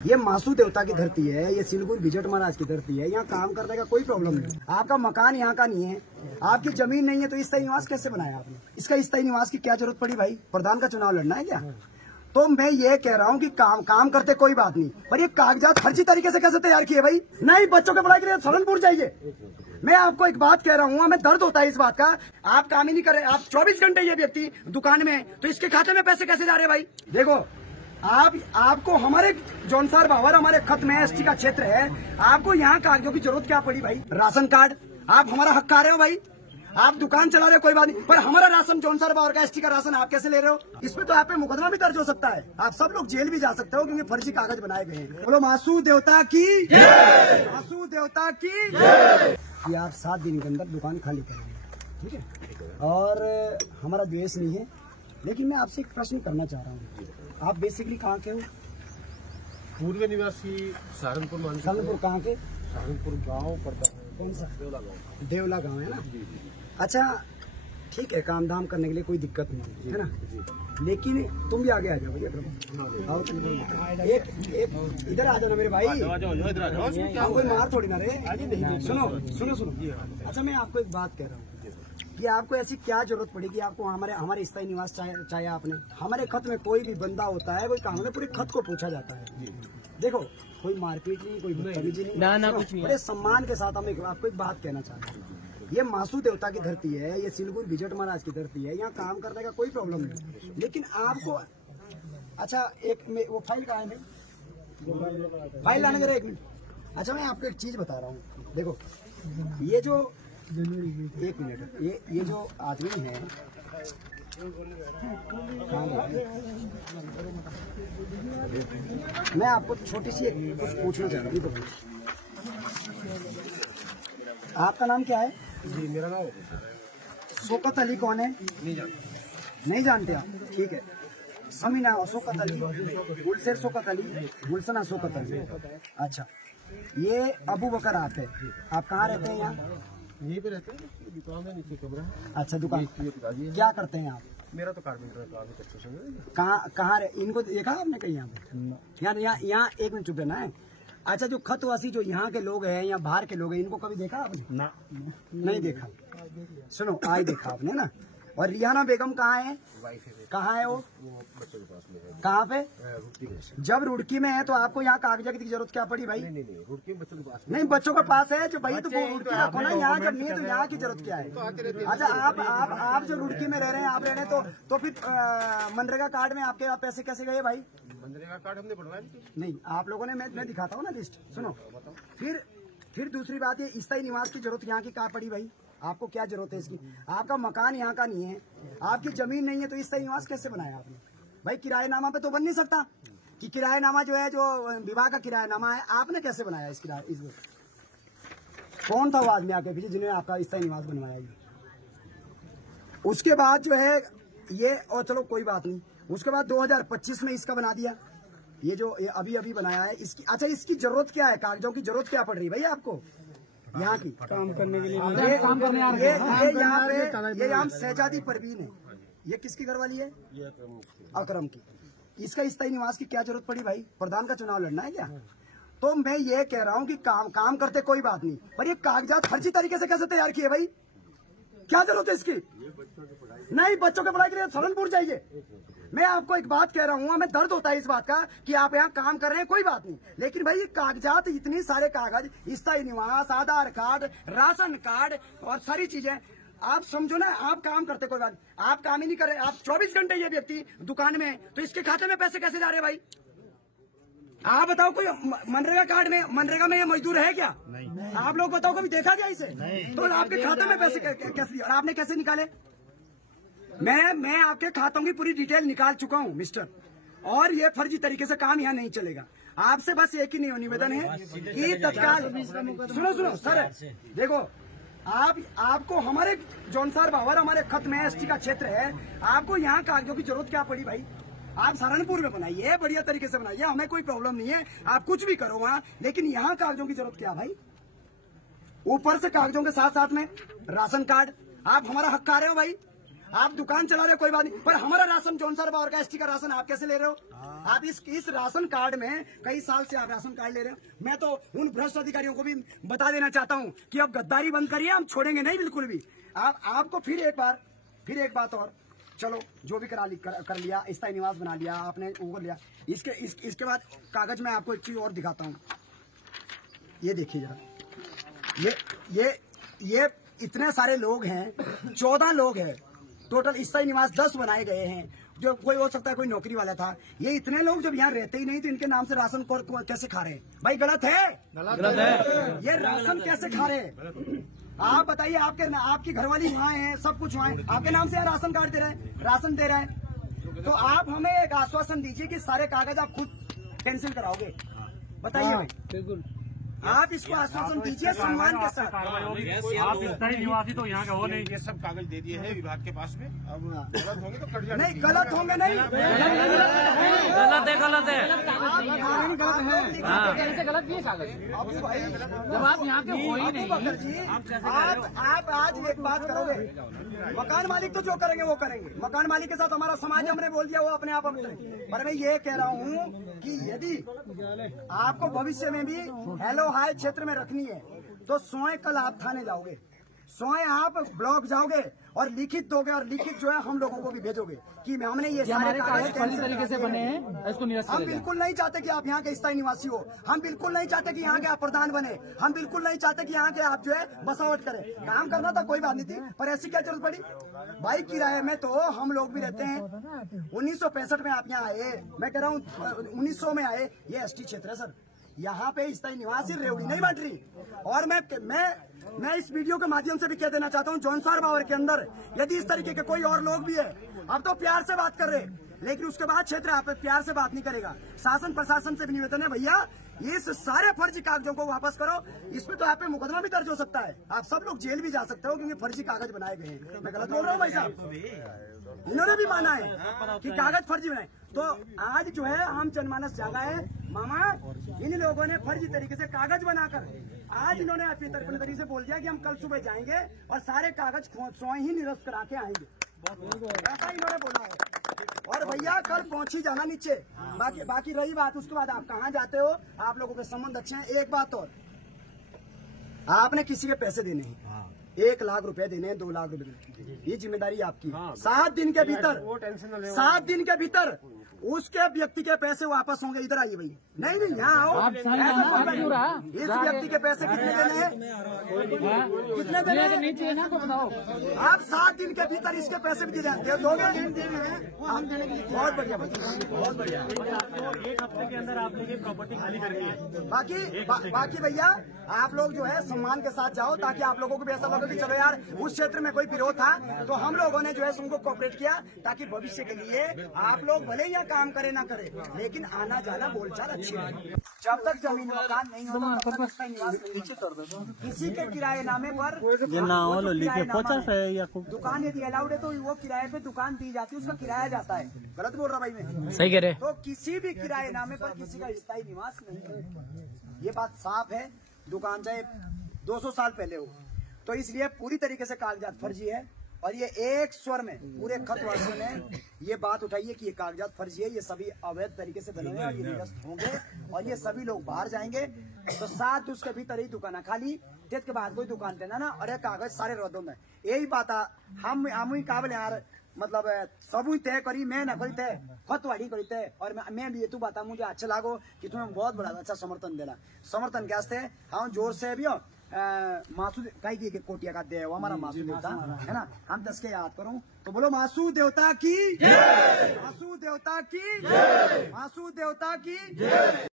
ये मासू देवता की धरती है, ये सिलगुर बिजट महाराज की धरती है। यहाँ काम करने का कोई प्रॉब्लम नहीं। आपका मकान यहाँ का नहीं है, आपकी जमीन नहीं है, तो स्थायी निवास कैसे बनाया आपने? इसका स्थायी निवास की क्या जरूरत पड़ी भाई? प्रधान का चुनाव लड़ना है क्या? तो मैं ये कह रहा हूँ कि काम करते कोई बात नहीं, पर ये कागजात फर्जी तरीके से कैसे तैयार किए भाई? नहीं, बच्चों के पढ़ाई के लिए सहारनपुर जाइए। मैं आपको एक बात कह रहा हूँ, हमें दर्द होता है इस बात का। आप काम ही नहीं कर रहे, आप 24 घंटे ये व्यक्ति दुकान में, तो इसके खाते में पैसे कैसे जा रहे भाई? देखो, आपको हमारे जौनसार बावर हमारे खत में एसटी का क्षेत्र है, आपको यहाँ कागजों की जरूरत क्या पड़ी भाई? राशन कार्ड, आप हमारा हक खा रहे हो भाई। आप दुकान चला रहे हो कोई बात नहीं, पर हमारा राशन जौनसार बावर का एसटी का राशन आप कैसे ले रहे हो? इसमें तो आप पे मुकदमा भी दर्ज हो सकता है, आप सब लोग जेल भी जा सकते हो, क्योंकि फर्जी कागज बनाए गए हैं। बोलो मासू देवता की, मासू देवता की। ये आप 7 दिन के अंदर दुकान खाली करेंगे, ठीक है? और हमारा द्वेष नहीं है, लेकिन मैं आपसे एक प्रश्न करना चाह रहा हूँ। आप बेसिकली कहाँ के हो? पूर्व निवासी सहारनपुर। सहारनपुर कहाँ के? सहारनपुर गांव पड़ता है। कौन सा? देवला गांव। देवला गांव है ना? अच्छा, ठीक है, काम धाम करने के लिए कोई दिक्कत नहीं है ना? लेकिन तुम भी आगे आ जाओ भैया, आओ तुम एक इधर आ जाओ ना मेरे भाई, हम कोई मार थोड़ी ना रहे। सुनो। अच्छा, मैं आपको एक बात कह रहा हूँ कि आपको ऐसी क्या जरूरत पड़ेगी? आपको हमारे स्थायी निवास चाहे आपने? हमारे खत में कोई भी बंदा होता है, कोई काम में पूरे खत को पूछा जाता है। देखो, कोई मारपीट नहीं, कोई बदतमीजी नहीं, ना कुछ नहीं। बड़े सम्मान के साथ हम आपको एक बात कहना चाहते हैं। ये मासू देवता की धरती है, ये सिलगुर बिजट महाराज की धरती है। यहाँ काम करने का कोई प्रॉब्लम नहीं, लेकिन आपको अच्छा वो फाइल कहाँ है? फाइल लाने जरा 1 मिनट। अच्छा, मैं आपको एक चीज बता रहा हूँ। देखो, ये जो 1 मिनट, ये जो आदमी है, मैं आपको छोटी सी कुछ पूछना चाह रहा हूँ। आपका नाम क्या है? जी, मेरा नाम शौकत अली कौन है? नहीं जानते आप? ठीक है, समीना शौकत अली, गुलशेर शौकत अली, गुलशना शौकत अली। अच्छा, ये अबू बकर आप है। आप कहाँ रहते हैं? यहाँ यहीं पे रहते हैं, दुकान है, नीचे कमरा है। अच्छा, दुकान क्या करते हैं आप? मेरा तो कारपेंटर का काम। कहाँ इनको देखा आपने कहीं? यहाँ पे यहाँ 1 मिनट चुप रहना है। अच्छा, जो खतवासी जो यहाँ के लोग हैं या बाहर के लोग हैं, इनको कभी देखा आपने? ना, नहीं देखा। सुनो, आज देखा आपने ना? और रियाना बेगम कहाँ है? कहाँ है वो बच्चों के पास में है। कहाँ पे? रुड़की में। जब रुड़की में है तो आपको यहाँ कागजात की जरूरत क्या पड़ी भाई? नहीं, रुड़की में बच्चों के पास नहीं, बच्चों के पास है जो भाई, तो वो रुड़की रखो ना। यहाँ जब नहीं है तो यहाँ की जरूरत क्या है? अच्छा, आप जो रुड़की में रह रहे हैं, आप रह रहे हैं, तो फिर मनरेगा कार्ड में आपके पैसे कैसे गए भाई? मनरेगा कार्ड हमने बनवाया नहीं, आप लोगों ने, मैं दिखाता हूँ ना लिस्ट। सुनो, फिर दूसरी बात, ये स्थायी निवास की जरूरत यहाँ की कहाँ पड़ी भाई? आपको क्या जरूरत है इसकी? आपका मकान यहाँ का नहीं है, आपकी जमीन नहीं है, तो स्थायी निवास कैसे बनाया आपने भाई? किराएनामा पे तो बन नहीं सकता कि किराएनामा जो है, जो विवाह का किराएनामा है, आपने कैसे बनाया इस कौन था वो आदमी आपके पीछे जिन्होंने आपका स्थायी निवास बनवाया? उसके बाद जो है ये, और चलो कोई बात नहीं, उसके बाद 2025 में इसका बना दिया, ये जो अभी बनाया है इसकी। अच्छा, इसकी जरूरत क्या है? कागजों की जरूरत क्या पड़ रही है भाई आपको यहाँ की? काम करने के लिए ये यहाँ शहजादी परवीन है। ये किसकी घरवाली है? अकरम की। इसका स्थायी निवास की क्या जरूरत पड़ी भाई? प्रधान का चुनाव लड़ना है क्या? तो मैं ये कह रहा हूँ कि काम करते कोई बात नहीं, पर ये कागजात फर्जी तरीके से कैसे तैयार किए भाई? क्या जरूरत है इसकी? नहीं, बच्चों के पढ़ाई के लिए सहारनपुर जाइए। मैं आपको एक बात कह रहा हूँ, हमें दर्द होता है इस बात का कि आप यहाँ काम कर रहे हैं, कोई बात नहीं, लेकिन भाई ये कागजात, इतनी सारे कागज, स्थायी निवास, आधार कार्ड, राशन कार्ड और सारी चीजें, आप समझो ना, आप काम करते कोई बात नहीं, आप काम ही नहीं कर रहे, आप 24 घंटे ये व्यक्ति दुकान में, तो इसके खाते में पैसे कैसे जा रहे भाई? आप बताओ, कोई मनरेगा कार्ड में, मनरेगा में ये मजदूर है क्या? नहीं। आप लोग बताओ, कभी देखा क्या इसे? नहीं। तो आपके खाते में पैसे कैसे, और आपने कैसे निकाले? मैं आपके खातों की पूरी डिटेल निकाल चुका हूं मिस्टर, और ये फर्जी तरीके से काम यहाँ नहीं चलेगा। आपसे बस एक ही निवेदन है कि तत्काल, सुनो सर, देखो, आपको हमारे जौनसार बावर हमारे खत में एसटी का क्षेत्र है, आपको यहाँ कागजों की जरूरत क्या पड़ी भाई? आप सहारनपुर में बनाइए, बढ़िया तरीके से बनाइए, हमें कोई प्रॉब्लम नहीं है, आप कुछ भी करो वहाँ, लेकिन यहाँ कागजों की जरूरत क्या भाई? ऊपर से कागजों के साथ साथ में राशन कार्ड, आप हमारा हक खा रहे हो भाई। आप दुकान चला रहे हो कोई बात नहीं, पर हमारा राशन जौनसर बावर का एसटी का राशन आप कैसे ले रहे हो? आप इस राशन कार्ड में कई साल से आप राशन कार्ड ले रहे हो। मैं तो उन भ्रष्ट अधिकारियों को भी बता देना चाहता हूँ कि अब गद्दारी बंद करिए, हम छोड़ेंगे नहीं बिल्कुल भी। आपको फिर एक बात और, चलो जो भी कर लिया, स्थायी निवास बना लिया आपने, वो लिया। इसके बाद कागज में आपको एक चीज और दिखाता हूँ। ये देखिए जरा, ये इतने सारे लोग हैं, 14 लोग हैं टोटल। स्थायी निवास 10 बनाए गए हैं, जो कोई हो सकता है कोई नौकरी वाला था। ये इतने लोग जब यहाँ रहते ही नहीं तो इनके नाम से राशन कैसे खा रहे हैं? भाई गलत है, गलत है। ये राशन कैसे खा रहे हैं? आप बताइए, आपकी घरवाली वहाँ है, सब कुछ वहाँ है, आपके नाम से राशन कार्ड दे रहे हैं, राशन दे रहे हैं। तो आप हमें एक आश्वासन दीजिए कि सारे कागज आप खुद कैंसिल कराओगे, बताइए भाई। बिल्कुल, आप इसको आश्वासन दीजिए सम्मान के साथ। आप स्थायी निवासी तो यहाँ का हो नहीं। ये सब कागज दे दिए हैं विभाग के पास में। अब गलत होंगे तो कट जाए। नहीं, गलत होंगे नहीं, गलत है, गलत है। गलत नहीं कागज। अबू भाई, जब आप यहाँ के हो ही नहीं, बकर जी, आप आज एक बात करोगे, मकान मालिक तो जो करेंगे वो करेंगे। मकान मालिक के साथ हमारा समाज, हमने बोल दिया वो अपने आप हम करेंगे। पर मैं ये कह रहा हूँ कि यदि आपको भविष्य में भी हेलो हाय क्षेत्र में रखनी है तो स्वयं कल आप थाने जाओगे, स्वयं आप ब्लॉक जाओगे और लिखित दोगे, और लिखित जो है हम लोगों को भी भेजोगे कि हमने ये सारे कागज फर्जी तरीके से बने हैं, इसको निरस्त हम बिल्कुल नहीं चाहते कि आप यहाँ के स्थायी निवासी हो, हम बिल्कुल नहीं चाहते कि यहाँ के आप प्रधान बने, हम बिल्कुल नहीं चाहते कि यहाँ के आप जो है बसावट करें। काम करना था कोई बात नहीं थी, पर ऐसी क्या जरूरत पड़ी? भाई किराए में तो हम लोग भी रहते हैं। 1965 में आप यहाँ आए, मैं कह रहा हूँ 1900 में आए। ये एसटी क्षेत्र है सर, यहाँ पे स्थायी निवासी रेवड़ी नहीं बन रही। और मैं इस वीडियो के माध्यम से भी कह देना चाहता हूँ, जौनसार बावर के अंदर यदि इस तरीके के कोई और लोग भी है, अब तो प्यार से बात कर रहे, लेकिन उसके बाद क्षेत्र आप प्यार से बात नहीं करेगा। शासन प्रशासन से भी निवेदन है, भैया इस सारे फर्जी कागजों को वापस करो। इसमें तो आप पे मुकदमा भी दर्ज हो सकता है, आप सब लोग जेल भी जा सकते हो, क्योंकि फर्जी कागज बनाए गए हैं। मैं गलत बोल रहा हूँ भाई साहब? इन्होंने भी माना है कि कागज फर्जी बनाए। तो आज जो है हम जनमानस जागा है मामा, इन लोगों ने फर्जी तरीके से कागज बनाकर आज इन्होंने अपनी तरीके से बोल दिया कि हम कल सुबह जाएंगे और सारे कागज स्वयं ही निरस्त करा के आएंगे, ऐसा इन्होंने बोला है। और भैया कल पहुंची जाना नीचे। बाकी रही बात, उसके बाद आप कहाँ जाते हो, आप लोगों के संबंध अच्छे हैं। एक बात और, आपने किसी के पैसे देने हैं, 1 लाख रुपए देने हैं, 2 लाख रुपए देने, ये जिम्मेदारी आपकी। 7 दिन के भीतर, 7 दिन के भीतर उसके व्यक्ति के पैसे वापस होंगे। इधर आइए भाई, नहीं यहाँ आओ। इस व्यक्ति के पैसे कितने देने हैं, कितने देने हैं? नीचे है ना, बताओ। आप 7 दिन के भीतर इसके पैसे भी दे दोगे? बहुत बढ़िया, बहुत बढ़िया। 1 हफ्ते के अंदर आपने ये प्रॉपर्टी खाली करनी है। बाकी भैया आप लोग जो है सम्मान के साथ जाओ, ताकि आप लोगों को भी ऐसा लगे कि चलो यार उस क्षेत्र में कोई विरोध था तो हम लोगों ने जो है उनको कोऑपरेट किया, ताकि भविष्य के लिए आप लोग भले ही काम करे ना करे, लेकिन आना जाना बोलचाल अच्छी रहे। जब तक जमीन मकान नहीं होता तब तक निवास किसी के किराए नामे पर दुकान यदि अलाउड है तो वो किराए पे दुकान दी जाती है, उसका किराया जाता है। गलत बोल रहा भाई मैं? सही कह रहे। तो किसी भी किराए नामे पर किसी का स्थायी निवास नहीं है, ये बात साफ है। दुकान चाहे 200 साल पहले हो, तो इसलिए पूरी तरीके से कागजात फर्जी है। और ये एक स्वर में पूरे खतवासियों ने ये बात उठाई है कि ये कागजात फर्जी है, ये सभी अवैध तरीके से बने हुए हैं और ये निरस्त होंगे और ये सभी लोग बाहर जाएंगे। तो 7 उसके भीतर ही दुकान खाली डेट के बाद कोई दुकान देना ना, और कागज सारे रद्दों में। यही बात हम ही काबिल यार, मतलब सब तय करी, मैं न करी तय, खतवाड़ी करी तय। और मैं भी ये तू बता, मुझे अच्छा लागो कि तुम्हें बहुत बड़ा अच्छा समर्थन देना। समर्थन क्या से हम जोर से भी हो मासू कहीं की कोटिया का दे, वो हमारा मासू देवता है ना, हम 10 के याद करूं तो बोलो मासू देवता की, मासू देवता की, मासू देवता की।